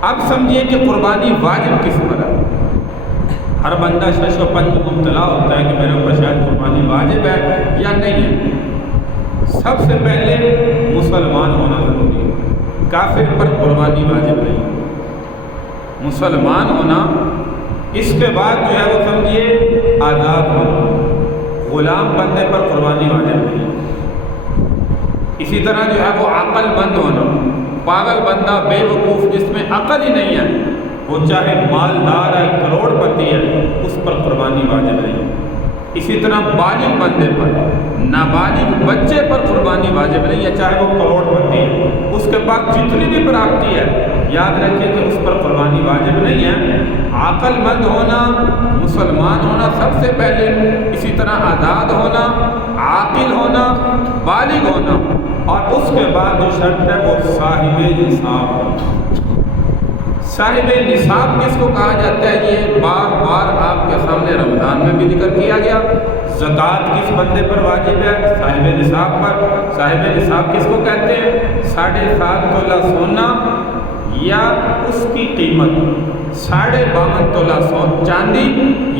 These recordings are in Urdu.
اب سمجھیے کہ قربانی واجب کس پر ہے۔ ہر بندہ شش و پنج مبتلا ہوتا ہے کہ میرے اوپر شاید قربانی واجب ہے یا نہیں ہے۔ سب سے پہلے مسلمان ہونا ضروری ہے، کافر پر قربانی واجب نہیں ہے، مسلمان ہونا۔ اس کے بعد جو ہے وہ سمجھیے آزاد ہونا، غلام بندے پر قربانی واجب نہیں ہے۔ اسی طرح جو ہے وہ عقل مند ہونا، پاگل بندہ بے وقوف جس میں عقل ہی نہیں ہے، وہ چاہے مالدار ہے، کروڑ پتی ہے، اس پر قربانی واجب نہیں ہے۔ اسی طرح بالغ بندے پر، نابالغ بچے پر قربانی واجب نہیں ہے، چاہے وہ کروڑ پتی ہے، اس کے پاس جتنی بھی پراپرٹی ہے، یاد رکھیں کہ اس پر قربانی واجب نہیں ہے۔ عقل مند ہونا، مسلمان ہونا سب سے پہلے، اسی طرح آزاد ہونا، عاقل ہونا، بالغ ہونا، اور اس کے بعد جو شرط ہے وہ صاحب نصاب ہونا۔ صاحب نصاب کس کو کہا جاتا ہے؟ یہ بار بار آپ کے سامنے رمضان میں بھی ذکر کیا گیا۔ زکوٰۃ کس بندے پر واجب ہے؟ صاحب نصاب پر۔ صاحب نصاب کس کو کہتے ہیں؟ 7.5 تولہ سونا یا اس کی قیمت، 52.5 تولہ چاندی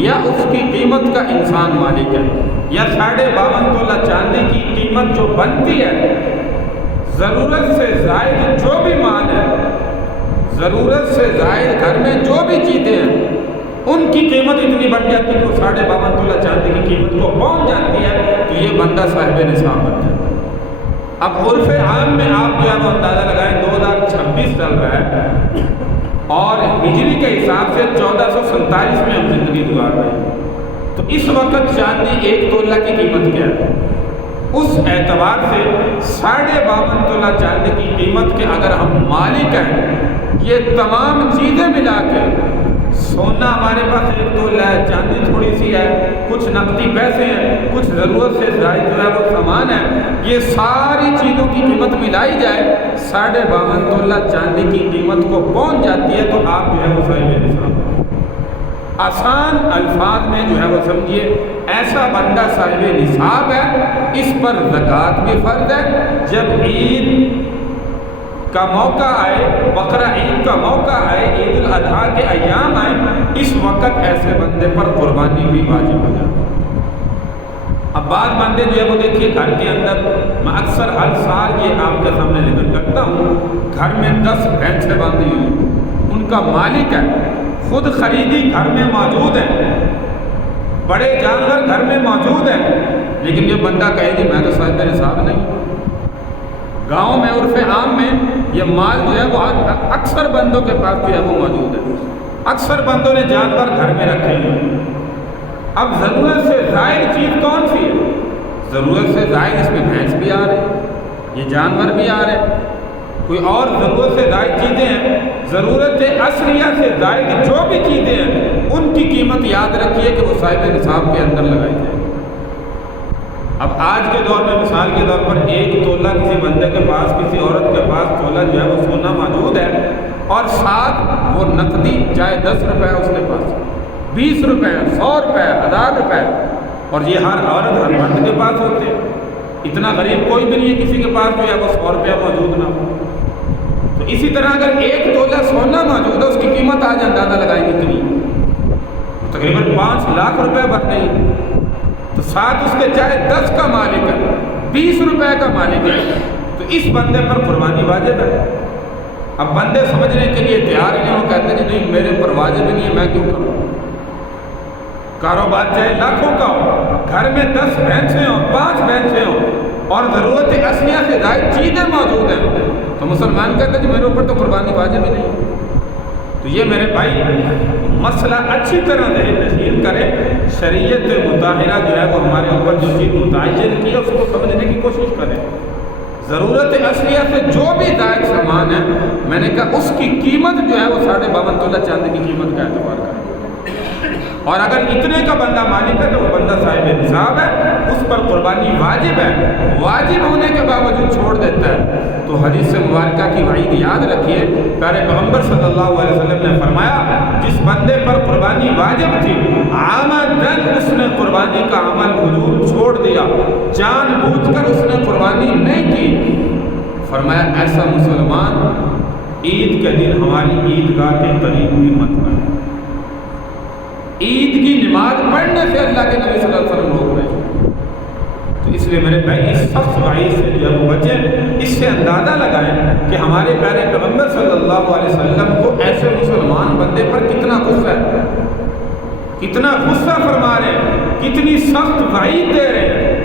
یا اس کی قیمت کا انسان مالک ہے، یا 52.5 تولہ چاندی کی قیمت جو بنتی ہے، ضرورت سے زائد جو بھی مال ہے، ضرورت سے زائد گھر میں جو بھی چیزیں ہیں، ان کی قیمت اتنی بڑھ جاتی ہے کہ 52.5 تولہ چاندی کی قیمت کو پہنچ جاتی ہے، تو یہ بندہ صاحب نصاب بن جاتا ہے۔ اب عرف عام میں آپ جو ہے وہ اندازہ لگائیں، 2026 چل رہا ہے اور ہجری کے حساب سے 1447 میں ہم زندگی گزار رہے ہیں، تو اس وقت چاندی 1 تولہ کی قیمت کیا ہے؟ اس اعتبار سے 52.5 تولہ چاندی کی قیمت کے اگر ہم مالک ہیں، یہ تمام چیزیں ملا کے، سونا ہمارے پاس 1 تولہ ہے، چاندی تھوڑی سی ہے، کچھ نقدی پیسے ہیں، کچھ ضرورت سے زائد جو ہے وہ سامان ہے، یہ ساری چیزوں کی قیمت ملائی جائے 52.5 تولہ چاندی کی قیمت کو پہنچ جاتی ہے، تو آپ جو ہے وہ صاحب نصاب۔ آسان الفاظ میں جو ہے وہ سمجھیے، ایسا بندہ صاحب نصاب ہے، اس پر زکوٰۃ بھی فرض ہے۔ جب عید کا موقع آئے، بقرہ عید کا موقع آئے، عید الاضحیٰ کے ایام آئے، اس وقت ایسے بندے پر قربانی بھی واجب ہو جاتی ہے۔ اب بعض بندے جو ہے وہ دیکھیے گھر کے اندر، میں اکثر ہر سال یہ آپ کے سامنے ذکر کرتا ہوں، گھر میں 10 بھینسیں باندھی ہوئی، ان کا مالک ہے، خود خریدی گھر میں موجود ہے، بڑے جانور گھر میں موجود ہیں، لیکن یہ بندہ کہے کہ میں تو صاحب نصاب نہیں۔ گاؤں میں عرف عام میں یہ مال جو ہے وہ اکثر بندوں کے پاس جو ہے وہ موجود ہے، اکثر بندوں نے جانور گھر میں رکھے ہیں۔ اب ضرورت سے زائد چیز کون سی ہے؟ ضرورت سے زائد اس میں بھینس بھی آ رہے، یہ جانور بھی آ رہے، کوئی اور ضرورت سے زائد چیزیں ہیں، ضرورت اصلیہ سے زائد جو بھی چیزیں ہیں، ان کی قیمت یاد رکھیے کہ وہ صاحب نصاب کے اندر لگائی جائے۔ اب آج کے دور میں مثال کے طور پر 1 تولہ کسی بندے کے پاس، کسی عورت کے پاس تولہ جو ہے وہ سونا موجود ہے، اور ساتھ وہ نقدی، چاہے 10 روپے اس کے پاس، 20 روپے، 100 روپے، 1000 روپے، اور یہ ہر عورت ہر مرد کے پاس ہوتے ہیں۔ اتنا غریب کوئی بھی نہیں ہے کسی کے پاس جو ہے وہ 100 روپیہ موجود نہ ہو۔ تو اسی طرح اگر 1 تولہ سونا موجود ہے، اس کی قیمت آج اندازہ لگائیں کتنی، تقریباً 5 لاکھ روپے بن رہی، تو ساتھ اس کے چاہے 10 کا مالک ہے، 20 روپے کا مالک ہے، تو اس بندے پر قربانی واجب ہے۔ اب بندے سمجھنے کے لیے تیار ہی نہیں، وہ کہتے ہیں نہیں میرے پر واجب نہیں ہے، میں کیوں کروں؟ کاروبار چاہے لاکھوں کا ہو، گھر میں 10 بھینسیں ہوں، 5 بھینسیں ہوں، اور ضرورت اصلیہ سے زائد چیزیں موجود ہیں، تو مسلمان کہتے ہیں کہ میرے اوپر تو قربانی واجب ہی نہیں۔ تو یہ میرے بھائی مسئلہ اچھی طرح ذہن نشین کریں، شریعت مطہرہ جو ہے وہ ہمارے اوپر جو چیز متعین کی ہے اس کو سمجھنے کی کوشش کریں۔ ضرورت اصلیہ سے جو بھی زائد سامان ہے، میں نے کہا اس کی قیمت جو ہے وہ 52.5 تولہ چاندی کی قیمت کا اعتبار کریں، اور اگر اتنے کا بندہ مالک ہے تو وہ بندہ صاحب نصاب ہے، اس پر قربانی واجب ہے۔ واجب ہونے کے باوجود چھوڑ دیتا ہے تو حدیث مبارکہ کی وعید یاد رکھیے، پیارے پیغمبر صلی اللہ علیہ وسلم نے فرمایا جس بندے پر قربانی واجب تھی، عامدن اس نے قربانی کا عمل وجوب چھوڑ دیا، جان بوجھ کر اس نے قربانی نہیں کی، فرمایا ایسا مسلمان عید کے دن ہماری عیدگاہ کے قریب بھی مت آئے. عید کی نماز پڑھنے سے اللہ کے نبی صلی اللہ علیہ وسلم روک رہے ہیں. تو اس لیے میرے بھائی اس سخت وعید سے جو ہے وہ بچیں. اس سے اندازہ لگائیں کہ ہمارے پیارے پیغمبر صلی اللہ علیہ وسلم کو ایسے مسلمان بندے پر کتنا غصہ ہے، کتنا غصہ فرما رہے ہیں، کتنی سخت وعید دے رہے ہیں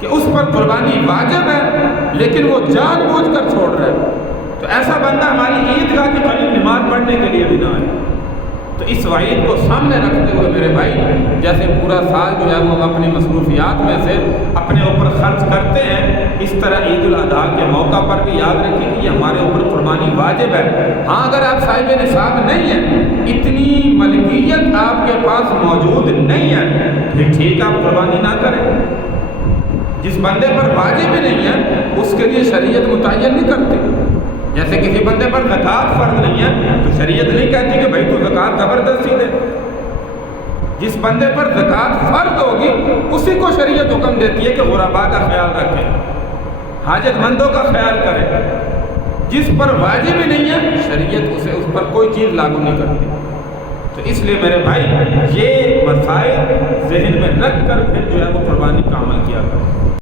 کہ اس پر قربانی واجب ہے لیکن وہ جان بوجھ کر چھوڑ رہے ہیں. تو ایسا بندہ ہماری عیدگاہ کے قریب نماز پڑھنے کے لیے بھی نہ آئے. تو اس وعید کو سامنے رکھتے ہوئے میرے بھائی، جیسے پورا سال جو ہے وہ ہم اپنی مصروفیات میں سے اپنے اوپر خرچ کرتے ہیں، اس طرح عید الاضحیٰ کے موقع پر بھی یاد رکھیں کہ یہ ہمارے اوپر قربانی واجب ہے. ہاں اگر آپ صاحب نصاب نہیں ہیں، اتنی ملکیت آپ کے پاس موجود نہیں ہے، پھر ٹھیک آپ قربانی نہ کریں. جس بندے پر واجب ہی نہیں ہے اس کے لیے شریعت متعین نہیں کرتی. جیسے کسی بندے پر زکوٰۃ فرض نہیں ہے تو شریعت نہیں کہتی کہ بھائی تو زکوٰۃ زبردستی دے. جس بندے پر زکوٰۃ فرض ہوگی اسی کو شریعت حکم دیتی ہے کہ غرباء کا خیال رکھیں، حاجت مندوں کا خیال کریں. جس پر واجب ہی نہیں ہے شریعت اسے اس پر کوئی چیز لاگو نہیں کرتی. تو اس لیے میرے بھائی یہ مسائل ذہن میں رکھ کر پھر جو ہے وہ قربانی کا عمل کیا کریں.